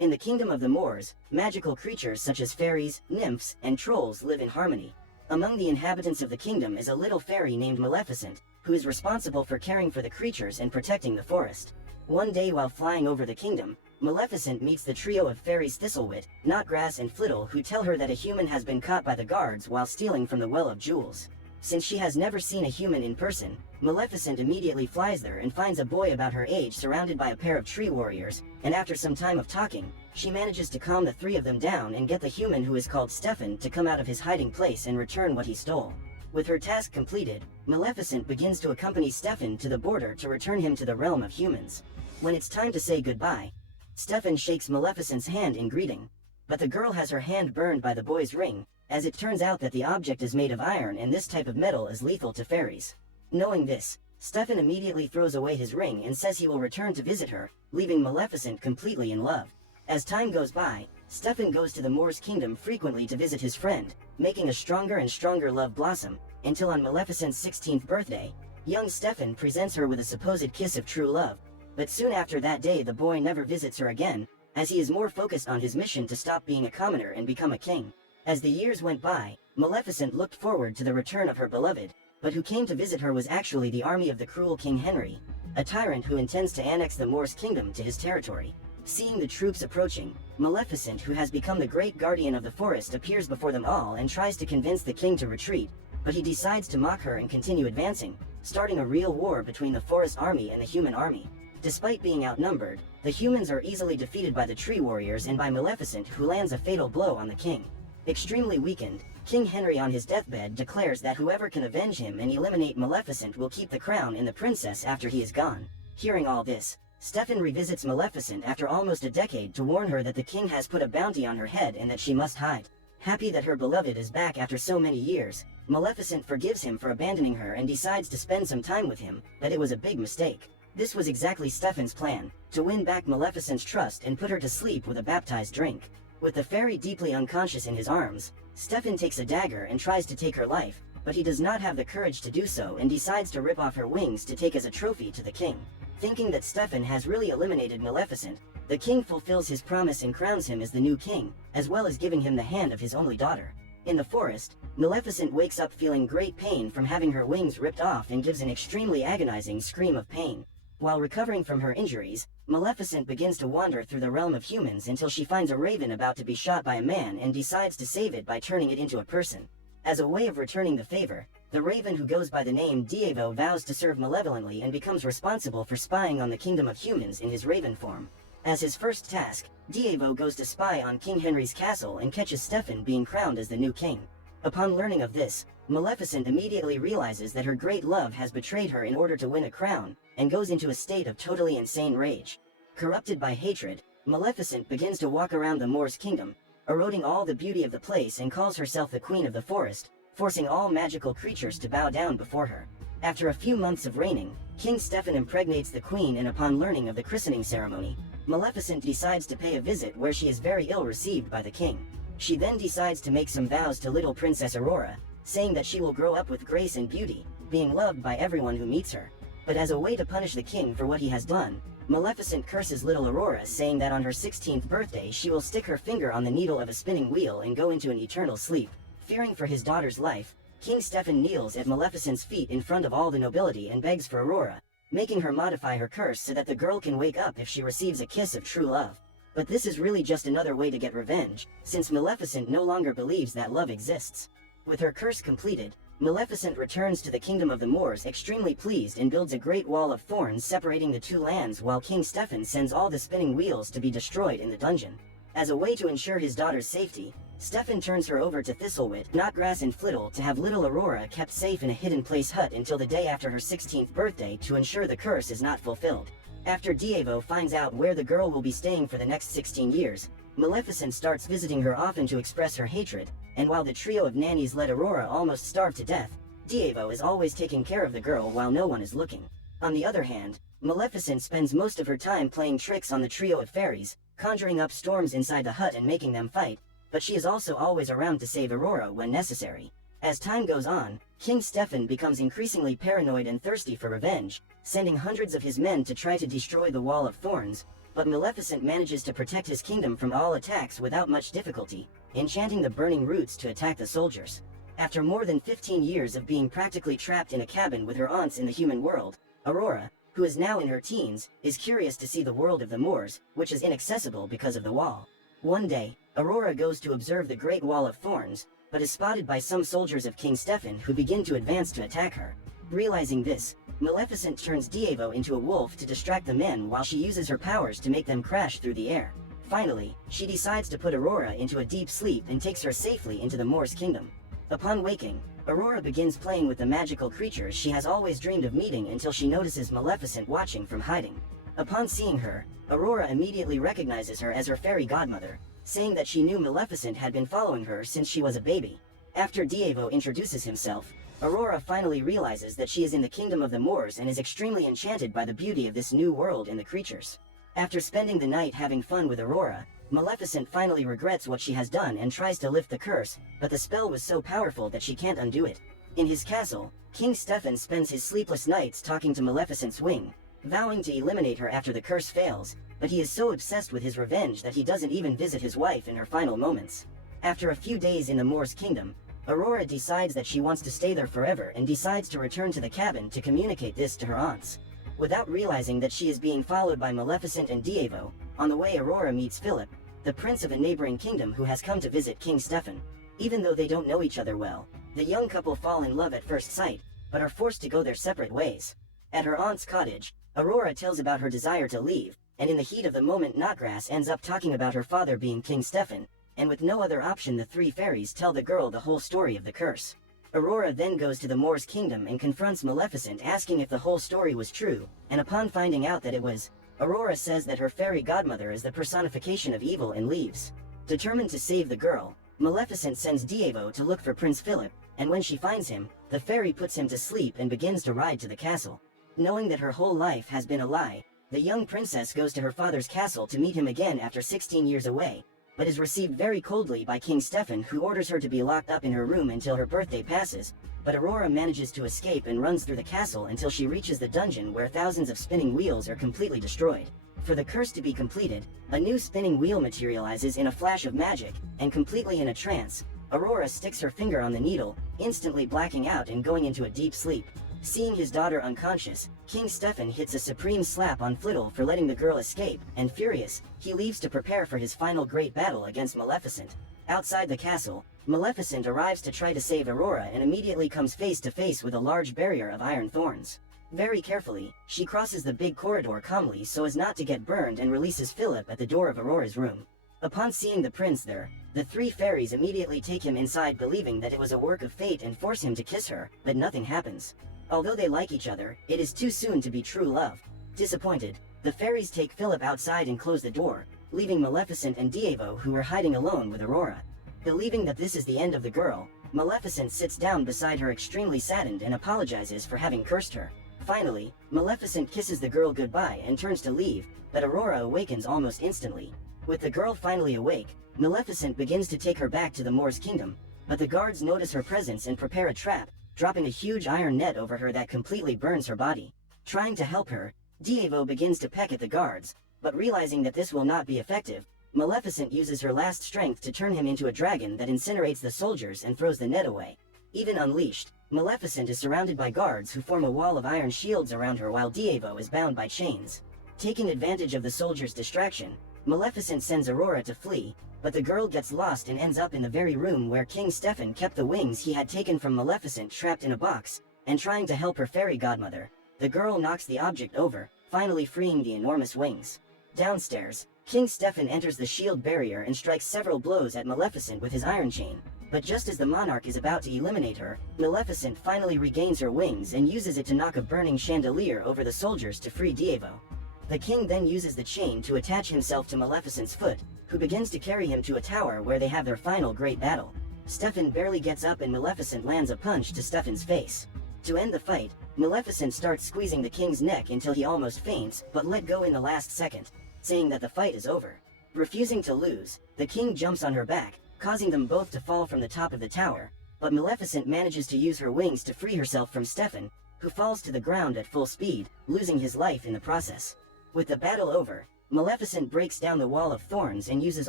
In the kingdom of the Moors, magical creatures such as fairies, nymphs, and trolls live in harmony. Among the inhabitants of the kingdom is a little fairy named Maleficent, who is responsible for caring for the creatures and protecting the forest. One day while flying over the kingdom, Maleficent meets the trio of fairies Thistlewit, Knotgrass and Flittle, who tell her that a human has been caught by the guards while stealing from the Well of Jewels. Since she has never seen a human in person, Maleficent immediately flies there and finds a boy about her age surrounded by a pair of tree warriors, and after some time of talking, she manages to calm the three of them down and get the human, who is called Stefan, to come out of his hiding place and return what he stole. With her task completed, Maleficent begins to accompany Stefan to the border to return him to the realm of humans. When it's time to say goodbye, Stefan shakes Maleficent's hand in greeting. But the girl has her hand burned by the boy's ring, as it turns out that the object is made of iron and this type of metal is lethal to fairies. Knowing this, Stefan immediately throws away his ring and says he will return to visit her, leaving Maleficent completely in love. As time goes by, Stefan goes to the Moors' kingdom frequently to visit his friend, making a stronger and stronger love blossom, until on Maleficent's 16th birthday, young Stefan presents her with a supposed kiss of true love. But soon after that day the boy never visits her again, as he is more focused on his mission to stop being a commoner and become a king. As the years went by, Maleficent looked forward to the return of her beloved, but who came to visit her was actually the army of the cruel King Henry, a tyrant who intends to annex the Moors' kingdom to his territory. Seeing the troops approaching, Maleficent, who has become the great guardian of the forest, appears before them all and tries to convince the king to retreat, but he decides to mock her and continue advancing, starting a real war between the forest army and the human army. Despite being outnumbered, the humans are easily defeated by the tree warriors and by Maleficent, who lands a fatal blow on the king. Extremely weakened, King Henry on his deathbed declares that whoever can avenge him and eliminate Maleficent will keep the crown and the princess after he is gone. Hearing all this, Stefan revisits Maleficent after almost a decade to warn her that the king has put a bounty on her head and that she must hide. Happy that her beloved is back after so many years, Maleficent forgives him for abandoning her and decides to spend some time with him, but it was a big mistake. This was exactly Stefan's plan, to win back Maleficent's trust and put her to sleep with a baptized drink. With the fairy deeply unconscious in his arms, Stefan takes a dagger and tries to take her life, but he does not have the courage to do so and decides to rip off her wings to take as a trophy to the king. Thinking that Stefan has really eliminated Maleficent, the king fulfills his promise and crowns him as the new king, as well as giving him the hand of his only daughter. In the forest, Maleficent wakes up feeling great pain from having her wings ripped off and gives an extremely agonizing scream of pain. While recovering from her injuries, Maleficent begins to wander through the realm of humans until she finds a raven about to be shot by a man and decides to save it by turning it into a person. As a way of returning the favor, the raven, who goes by the name Diego, vows to serve malevolently and becomes responsible for spying on the kingdom of humans in his raven form. As his first task, Diego goes to spy on King Henry's castle and catches Stefan being crowned as the new king. Upon learning of this, Maleficent immediately realizes that her great love has betrayed her in order to win a crown, and goes into a state of totally insane rage. Corrupted by hatred, Maleficent begins to walk around the Moors' kingdom, eroding all the beauty of the place, and calls herself the Queen of the Forest, forcing all magical creatures to bow down before her. After a few months of reigning, King Stefan impregnates the queen, and upon learning of the christening ceremony, Maleficent decides to pay a visit where she is very ill received by the king. She then decides to make some vows to little Princess Aurora, saying that she will grow up with grace and beauty, being loved by everyone who meets her. But as a way to punish the king for what he has done, Maleficent curses little Aurora, saying that on her 16th birthday she will stick her finger on the needle of a spinning wheel and go into an eternal sleep. Fearing for his daughter's life, King Stefan kneels at Maleficent's feet in front of all the nobility and begs for Aurora, making her modify her curse so that the girl can wake up if she receives a kiss of true love. But this is really just another way to get revenge, since Maleficent no longer believes that love exists. With her curse completed, Maleficent returns to the kingdom of the Moors extremely pleased and builds a great wall of thorns separating the two lands, while King Stefan sends all the spinning wheels to be destroyed in the dungeon. As a way to ensure his daughter's safety, Stefan turns her over to Thistlewit, Knotgrass and Flittle to have little Aurora kept safe in a hidden place hut until the day after her 16th birthday to ensure the curse is not fulfilled. After Diego finds out where the girl will be staying for the next 16 years, Maleficent starts visiting her often to express her hatred, and while the trio of nannies let Aurora almost starve to death, Diego is always taking care of the girl while no one is looking. On the other hand, Maleficent spends most of her time playing tricks on the trio of fairies, conjuring up storms inside the hut and making them fight, but she is also always around to save Aurora when necessary. As time goes on, King Stefan becomes increasingly paranoid and thirsty for revenge, sending hundreds of his men to try to destroy the Wall of Thorns, but Maleficent manages to protect his kingdom from all attacks without much difficulty, enchanting the burning roots to attack the soldiers. After more than 15 years of being practically trapped in a cabin with her aunts in the human world, Aurora, who is now in her teens, is curious to see the world of the Moors, which is inaccessible because of the wall. One day, Aurora goes to observe the Great Wall of Thorns, but is spotted by some soldiers of King Stefan who begin to advance to attack her. Realizing this, Maleficent turns Diego into a wolf to distract the men while she uses her powers to make them crash through the air. Finally, she decides to put Aurora into a deep sleep and takes her safely into the Moors' kingdom. Upon waking, Aurora begins playing with the magical creatures she has always dreamed of meeting until she notices Maleficent watching from hiding. Upon seeing her, Aurora immediately recognizes her as her fairy godmother, saying that she knew Maleficent had been following her since she was a baby. After Diego introduces himself, Aurora finally realizes that she is in the kingdom of the Moors and is extremely enchanted by the beauty of this new world and the creatures. After spending the night having fun with Aurora, Maleficent finally regrets what she has done and tries to lift the curse, but the spell was so powerful that she can't undo it. In his castle, King Stefan spends his sleepless nights talking to Maleficent's wing, vowing to eliminate her after the curse fails, but he is so obsessed with his revenge that he doesn't even visit his wife in her final moments. After a few days in the Moors' kingdom, Aurora decides that she wants to stay there forever and decides to return to the cabin to communicate this to her aunts. Without realizing that she is being followed by Maleficent and Diego, on the way Aurora meets Philip, the prince of a neighboring kingdom who has come to visit King Stefan. Even though they don't know each other well, the young couple fall in love at first sight, but are forced to go their separate ways. At her aunt's cottage, Aurora tells about her desire to leave, and in the heat of the moment Knotgrass ends up talking about her father being King Stefan, and with no other option the three fairies tell the girl the whole story of the curse. Aurora then goes to the Moors' kingdom and confronts Maleficent asking if the whole story was true, and upon finding out that it was, Aurora says that her fairy godmother is the personification of evil and leaves. Determined to save the girl, Maleficent sends Diego to look for Prince Philip, and when she finds him, the fairy puts him to sleep and begins to ride to the castle. Knowing that her whole life has been a lie, the young princess goes to her father's castle to meet him again after 16 years away, but is received very coldly by King Stefan, who orders her to be locked up in her room until her birthday passes, but Aurora manages to escape and runs through the castle until she reaches the dungeon where thousands of spinning wheels are completely destroyed. For the curse to be completed, a new spinning wheel materializes in a flash of magic, and completely in a trance, Aurora sticks her finger on the needle, instantly blacking out and going into a deep sleep. Seeing his daughter unconscious, King Stefan hits a supreme slap on Flittle for letting the girl escape, and furious, he leaves to prepare for his final great battle against Maleficent. Outside the castle, Maleficent arrives to try to save Aurora and immediately comes face to face with a large barrier of iron thorns. Very carefully, she crosses the big corridor calmly so as not to get burned and releases Philip at the door of Aurora's room. Upon seeing the prince there, the three fairies immediately take him inside believing that it was a work of fate and force him to kiss her, but nothing happens. Although they like each other, it is too soon to be true love. Disappointed, the fairies take Philip outside and close the door, leaving Maleficent and Diego who are hiding alone with Aurora. Believing that this is the end of the girl, Maleficent sits down beside her extremely saddened and apologizes for having cursed her. Finally, Maleficent kisses the girl goodbye and turns to leave, but Aurora awakens almost instantly. With the girl finally awake, Maleficent begins to take her back to the Moors' kingdom, but the guards notice her presence and prepare a trap, dropping a huge iron net over her that completely burns her body. Trying to help her, Diego begins to peck at the guards, but realizing that this will not be effective, Maleficent uses her last strength to turn him into a dragon that incinerates the soldiers and throws the net away. Even unleashed, Maleficent is surrounded by guards who form a wall of iron shields around her while Diego is bound by chains. Taking advantage of the soldiers' distraction, Maleficent sends Aurora to flee, but the girl gets lost and ends up in the very room where King Stefan kept the wings he had taken from Maleficent trapped in a box, and trying to help her fairy godmother, the girl knocks the object over, finally freeing the enormous wings. Downstairs, King Stefan enters the shield barrier and strikes several blows at Maleficent with his iron chain, but just as the monarch is about to eliminate her, Maleficent finally regains her wings and uses it to knock a burning chandelier over the soldiers to free Diego. The king then uses the chain to attach himself to Maleficent's foot, who begins to carry him to a tower where they have their final great battle. Stefan barely gets up and Maleficent lands a punch to Stefan's face. To end the fight, Maleficent starts squeezing the king's neck until he almost faints, but let go in the last second, saying that the fight is over. Refusing to lose, the king jumps on her back, causing them both to fall from the top of the tower, but Maleficent manages to use her wings to free herself from Stefan, who falls to the ground at full speed, losing his life in the process. With the battle over, Maleficent breaks down the wall of thorns and uses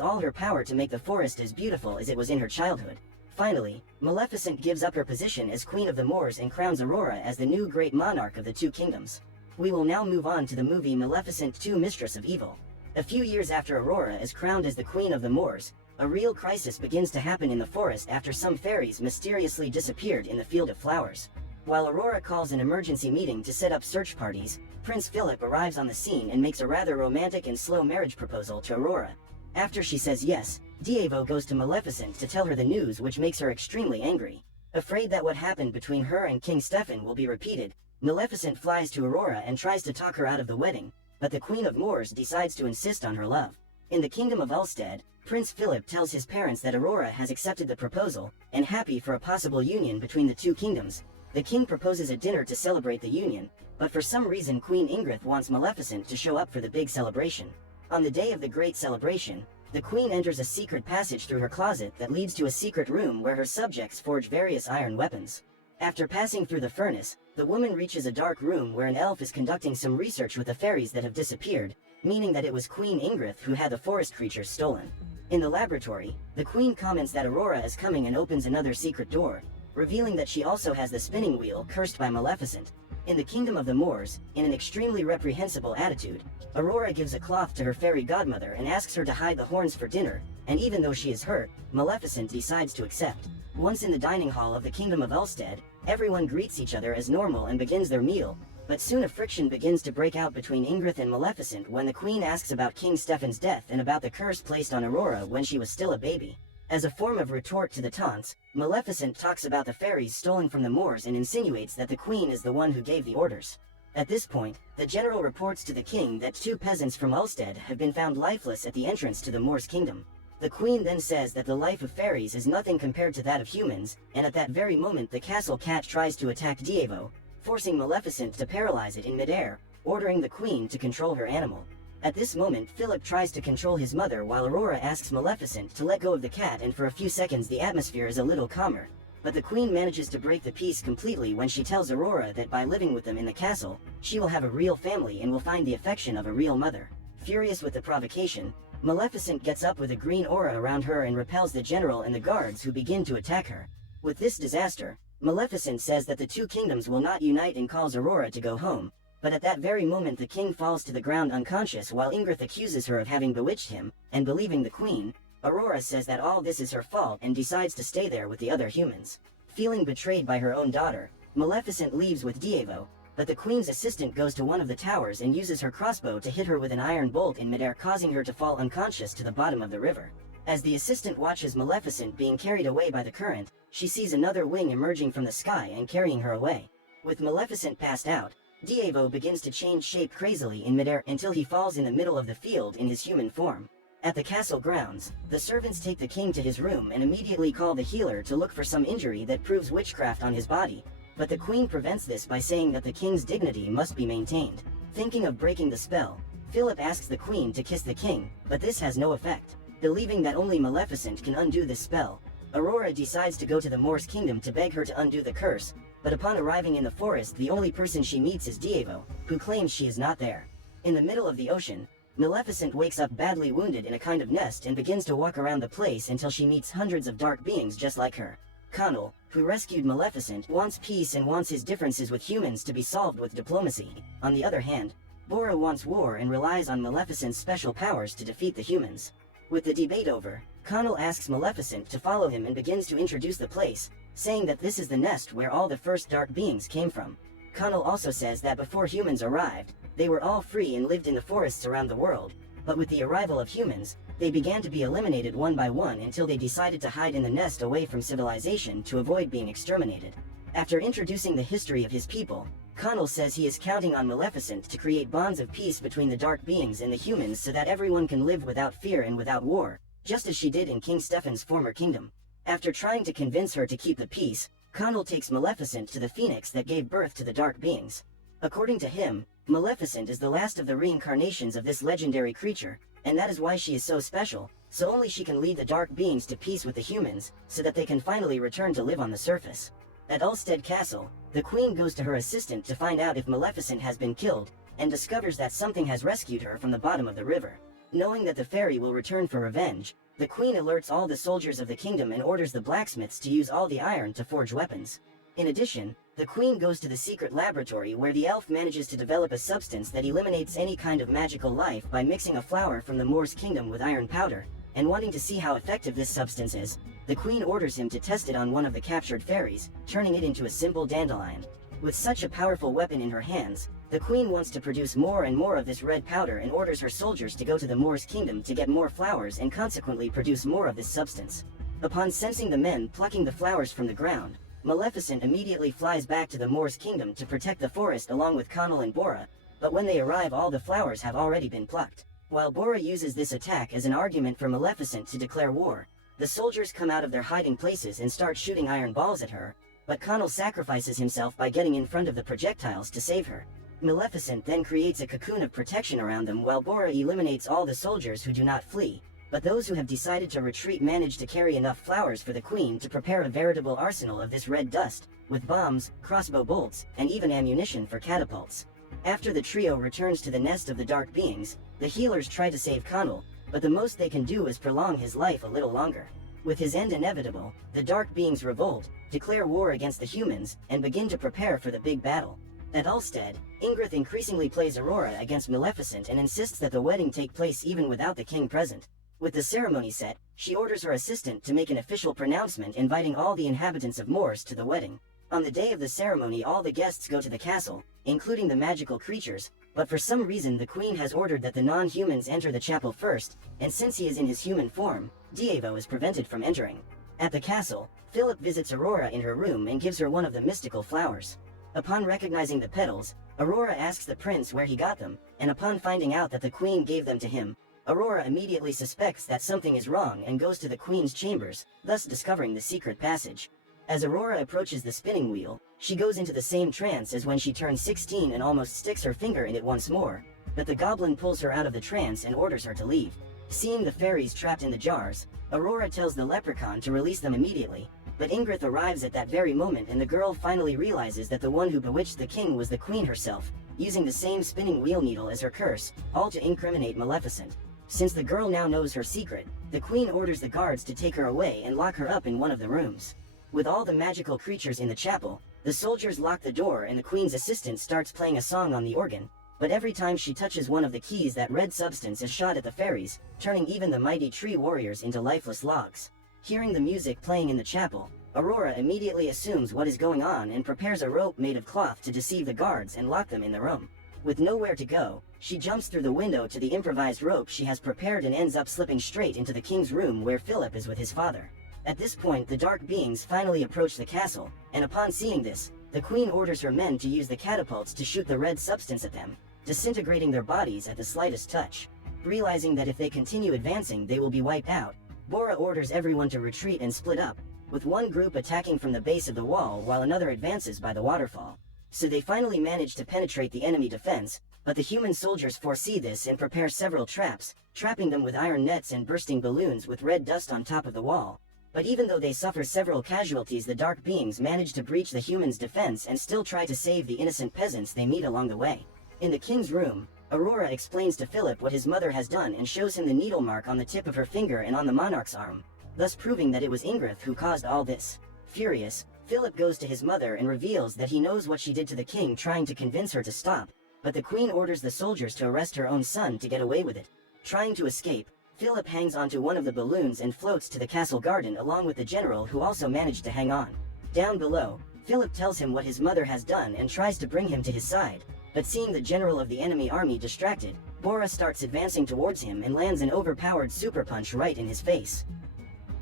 all her power to make the forest as beautiful as it was in her childhood. Finally, Maleficent gives up her position as Queen of the Moors and crowns Aurora as the new great monarch of the two kingdoms. We will now move on to the movie Maleficent 2: Mistress of Evil. A few years after Aurora is crowned as the Queen of the Moors, a real crisis begins to happen in the forest after some fairies mysteriously disappeared in the Field of Flowers. While Aurora calls an emergency meeting to set up search parties, Prince Philip arrives on the scene and makes a rather romantic and slow marriage proposal to Aurora. After she says yes, Diego goes to Maleficent to tell her the news, which makes her extremely angry. Afraid that what happened between her and King Stefan will be repeated, Maleficent flies to Aurora and tries to talk her out of the wedding, but the Queen of Moors decides to insist on her love. In the Kingdom of Ulstead, Prince Philip tells his parents that Aurora has accepted the proposal, and happy for a possible union between the two kingdoms, the king proposes a dinner to celebrate the union, but for some reason Queen Ingrid wants Maleficent to show up for the big celebration. On the day of the great celebration, the queen enters a secret passage through her closet that leads to a secret room where her subjects forge various iron weapons. After passing through the furnace, the woman reaches a dark room where an elf is conducting some research with the fairies that have disappeared, meaning that it was Queen Ingrid who had the forest creatures stolen. In the laboratory, the queen comments that Aurora is coming and opens another secret door, revealing that she also has the spinning wheel cursed by Maleficent. In the Kingdom of the Moors, in an extremely reprehensible attitude, Aurora gives a cloth to her fairy godmother and asks her to hide the horns for dinner, and even though she is hurt, Maleficent decides to accept. Once in the dining hall of the Kingdom of Ulstead, everyone greets each other as normal and begins their meal, but soon a friction begins to break out between Ingrid and Maleficent when the queen asks about King Stefan's death and about the curse placed on Aurora when she was still a baby. As a form of retort to the taunts, Maleficent talks about the fairies stolen from the Moors and insinuates that the queen is the one who gave the orders. At this point, the general reports to the king that two peasants from Ulstead have been found lifeless at the entrance to the Moors' kingdom. The queen then says that the life of fairies is nothing compared to that of humans, and at that very moment the castle cat tries to attack Diego, forcing Maleficent to paralyze it in midair, ordering the queen to control her animal. At this moment Philip tries to control his mother while Aurora asks Maleficent to let go of the cat, and for a few seconds the atmosphere is a little calmer. But the queen manages to break the peace completely when she tells Aurora that by living with them in the castle, she will have a real family and will find the affection of a real mother. Furious with the provocation, Maleficent gets up with a green aura around her and repels the general and the guards who begin to attack her. With this disaster, Maleficent says that the two kingdoms will not unite and calls Aurora to go home. But at that very moment the king falls to the ground unconscious while Ingrid accuses her of having bewitched him, and believing the queen, Aurora says that all this is her fault and decides to stay there with the other humans. Feeling betrayed by her own daughter, Maleficent leaves with Diego, but the queen's assistant goes to one of the towers and uses her crossbow to hit her with an iron bolt in midair, causing her to fall unconscious to the bottom of the river. As the assistant watches Maleficent being carried away by the current, she sees another wing emerging from the sky and carrying her away. With Maleficent passed out, Diego begins to change shape crazily in midair until he falls in the middle of the field in his human form. At the castle grounds, the servants take the king to his room and immediately call the healer to look for some injury that proves witchcraft on his body, but the queen prevents this by saying that the king's dignity must be maintained. Thinking of breaking the spell, Philip asks the queen to kiss the king, but this has no effect. Believing that only Maleficent can undo this spell, Aurora decides to go to the Moors' kingdom to beg her to undo the curse, but upon arriving in the forest the only person she meets is Diego, who claims she is not there. In the middle of the ocean, Maleficent wakes up badly wounded in a kind of nest and begins to walk around the place until she meets hundreds of dark beings just like her. Connell, who rescued Maleficent, wants peace and wants his differences with humans to be solved with diplomacy. On the other hand, Bora wants war and relies on Maleficent's special powers to defeat the humans. With the debate over, Connell asks Maleficent to follow him and begins to introduce the place, saying that this is the nest where all the first dark beings came from. Connell also says that before humans arrived, they were all free and lived in the forests around the world, but with the arrival of humans, they began to be eliminated one by one until they decided to hide in the nest away from civilization to avoid being exterminated. After introducing the history of his people, Connell says he is counting on Maleficent to create bonds of peace between the dark beings and the humans so that everyone can live without fear and without war, just as she did in King Stefan's former kingdom. After trying to convince her to keep the peace, Connell takes Maleficent to the phoenix that gave birth to the dark beings. According to him, Maleficent is the last of the reincarnations of this legendary creature, and that is why she is so special, so only she can lead the dark beings to peace with the humans, so that they can finally return to live on the surface. At Ulstead Castle, the queen goes to her assistant to find out if Maleficent has been killed, and discovers that something has rescued her from the bottom of the river. Knowing that the fairy will return for revenge, the queen alerts all the soldiers of the kingdom and orders the blacksmiths to use all the iron to forge weapons. In addition, the queen goes to the secret laboratory where the elf manages to develop a substance that eliminates any kind of magical life by mixing a flower from the Moor's kingdom with iron powder, and wanting to see how effective this substance is, the queen orders him to test it on one of the captured fairies, turning it into a simple dandelion. With such a powerful weapon in her hands, the queen wants to produce more and more of this red powder and orders her soldiers to go to the Moor's kingdom to get more flowers and consequently produce more of this substance. Upon sensing the men plucking the flowers from the ground, Maleficent immediately flies back to the Moor's kingdom to protect the forest along with Connell and Bora, but when they arrive all the flowers have already been plucked. While Bora uses this attack as an argument for Maleficent to declare war, the soldiers come out of their hiding places and start shooting iron balls at her, but Connell sacrifices himself by getting in front of the projectiles to save her. Maleficent then creates a cocoon of protection around them while Bora eliminates all the soldiers who do not flee, but those who have decided to retreat manage to carry enough flowers for the queen to prepare a veritable arsenal of this red dust, with bombs, crossbow bolts, and even ammunition for catapults. After the trio returns to the nest of the dark beings, the healers try to save Connell, but the most they can do is prolong his life a little longer. With his end inevitable, the dark beings revolt, declare war against the humans, and begin to prepare for the big battle. At Ulstead, Ingrid increasingly plays Aurora against Maleficent and insists that the wedding take place even without the king present. With the ceremony set, she orders her assistant to make an official pronouncement inviting all the inhabitants of Moors to the wedding. On the day of the ceremony all the guests go to the castle, including the magical creatures, but for some reason the queen has ordered that the non-humans enter the chapel first, and since he is in his human form, Diego is prevented from entering. At the castle, Philip visits Aurora in her room and gives her one of the mystical flowers. Upon recognizing the petals, Aurora asks the prince where he got them, and upon finding out that the queen gave them to him, Aurora immediately suspects that something is wrong and goes to the queen's chambers, thus discovering the secret passage. As Aurora approaches the spinning wheel, she goes into the same trance as when she turned 16 and almost sticks her finger in it once more, but the goblin pulls her out of the trance and orders her to leave. Seeing the fairies trapped in the jars, Aurora tells the leprechaun to release them immediately, but Ingrid arrives at that very moment and the girl finally realizes that the one who bewitched the king was the queen herself, using the same spinning wheel needle as her curse, all to incriminate Maleficent. Since the girl now knows her secret, the queen orders the guards to take her away and lock her up in one of the rooms. With all the magical creatures in the chapel, the soldiers lock the door and the queen's assistant starts playing a song on the organ, but every time she touches one of the keys that red substance is shot at the fairies, turning even the mighty tree warriors into lifeless logs. Hearing the music playing in the chapel, Aurora immediately assumes what is going on and prepares a rope made of cloth to deceive the guards and lock them in the room. With nowhere to go, she jumps through the window to the improvised rope she has prepared and ends up slipping straight into the king's room where Philip is with his father. At this point the dark beings finally approach the castle, and upon seeing this, the queen orders her men to use the catapults to shoot the red substance at them, disintegrating their bodies at the slightest touch. Realizing that if they continue advancing they will be wiped out, Bora orders everyone to retreat and split up, with one group attacking from the base of the wall while another advances by the waterfall. So they finally manage to penetrate the enemy defense, but the human soldiers foresee this and prepare several traps, trapping them with iron nets and bursting balloons with red dust on top of the wall. But even though they suffer several casualties, the dark beings manage to breach the humans' defense and still try to save the innocent peasants they meet along the way. In the king's room, Aurora explains to Philip what his mother has done and shows him the needle mark on the tip of her finger and on the monarch's arm, thus proving that it was Ingrid who caused all this. Furious, Philip goes to his mother and reveals that he knows what she did to the king, trying to convince her to stop, but the queen orders the soldiers to arrest her own son to get away with it. Trying to escape, Philip hangs onto one of the balloons and floats to the castle garden along with the general who also managed to hang on. Down below, Philip tells him what his mother has done and tries to bring him to his side, but seeing the general of the enemy army distracted, Bora starts advancing towards him and lands an overpowered super punch right in his face.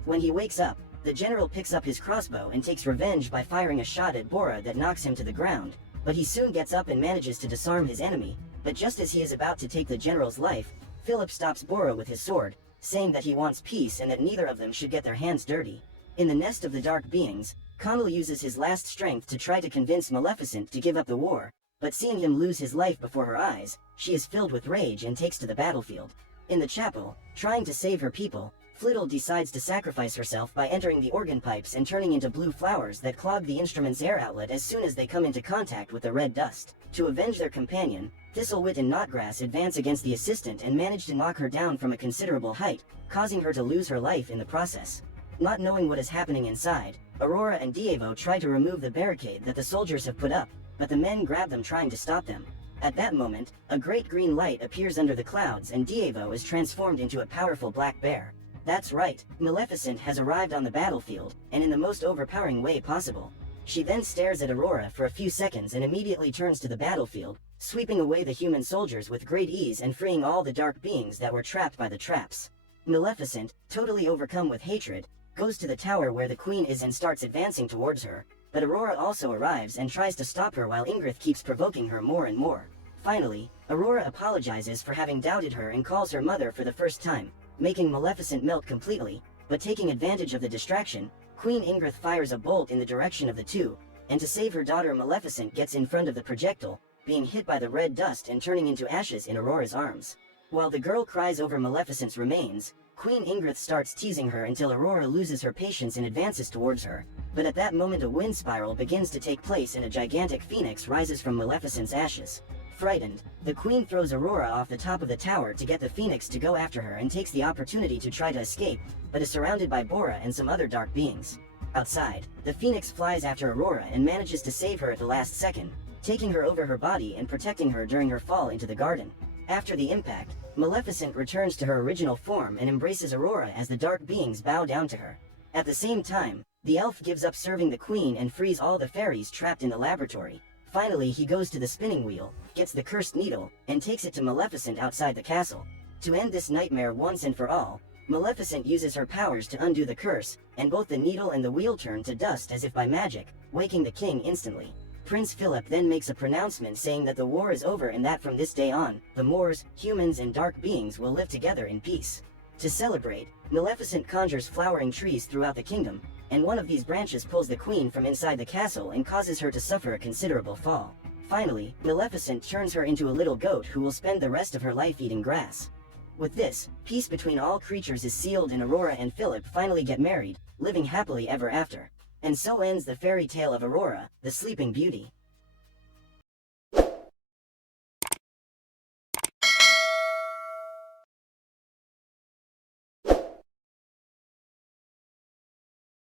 When he wakes up, the general picks up his crossbow and takes revenge by firing a shot at Bora that knocks him to the ground, but he soon gets up and manages to disarm his enemy, but just as he is about to take the general's life, Philip stops Bora with his sword, saying that he wants peace and that neither of them should get their hands dirty. In the nest of the dark beings, Connell uses his last strength to try to convince Maleficent to give up the war, but seeing him lose his life before her eyes, she is filled with rage and takes to the battlefield. In the chapel, trying to save her people, Flittle decides to sacrifice herself by entering the organ pipes and turning into blue flowers that clog the instrument's air outlet as soon as they come into contact with the red dust. To avenge their companion, Thistlewit and Knotgrass advance against the assistant and manage to knock her down from a considerable height, causing her to lose her life in the process. Not knowing what is happening inside, Aurora and Diego try to remove the barricade that the soldiers have put up, but the men grab them trying to stop them. At that moment, a great green light appears under the clouds and Diego is transformed into a powerful black bear. That's right, Maleficent has arrived on the battlefield, and in the most overpowering way possible. She then stares at Aurora for a few seconds and immediately turns to the battlefield, sweeping away the human soldiers with great ease and freeing all the dark beings that were trapped by the traps. Maleficent, totally overcome with hatred, goes to the tower where the queen is and starts advancing towards her, but Aurora also arrives and tries to stop her while Ingrid keeps provoking her more and more. Finally, Aurora apologizes for having doubted her and calls her mother for the first time, making Maleficent melt completely, but taking advantage of the distraction, Queen Ingrid fires a bolt in the direction of the two, and to save her daughter Maleficent gets in front of the projectile, being hit by the red dust and turning into ashes in Aurora's arms. While the girl cries over Maleficent's remains, Queen Ingrid starts teasing her until Aurora loses her patience and advances towards her, but at that moment a wind spiral begins to take place and a gigantic phoenix rises from Maleficent's ashes. Frightened, the queen throws Aurora off the top of the tower to get the phoenix to go after her and takes the opportunity to try to escape, but is surrounded by Bora and some other dark beings. Outside, the phoenix flies after Aurora and manages to save her at the last second, taking her over her body and protecting her during her fall into the garden. After the impact, Maleficent returns to her original form and embraces Aurora as the dark beings bow down to her. At the same time, the elf gives up serving the queen and frees all the fairies trapped in the laboratory. Finally, he goes to the spinning wheel, gets the cursed needle, and takes it to Maleficent outside the castle. To end this nightmare once and for all, Maleficent uses her powers to undo the curse, and both the needle and the wheel turn to dust as if by magic, waking the king instantly. Prince Philip then makes a pronouncement saying that the war is over and that from this day on, the Moors, humans and dark beings will live together in peace. To celebrate, Maleficent conjures flowering trees throughout the kingdom, and one of these branches pulls the queen from inside the castle and causes her to suffer a considerable fall. Finally, Maleficent turns her into a little goat who will spend the rest of her life eating grass. With this, peace between all creatures is sealed and Aurora and Philip finally get married, living happily ever after. And so ends the fairy tale of Aurora, the Sleeping Beauty.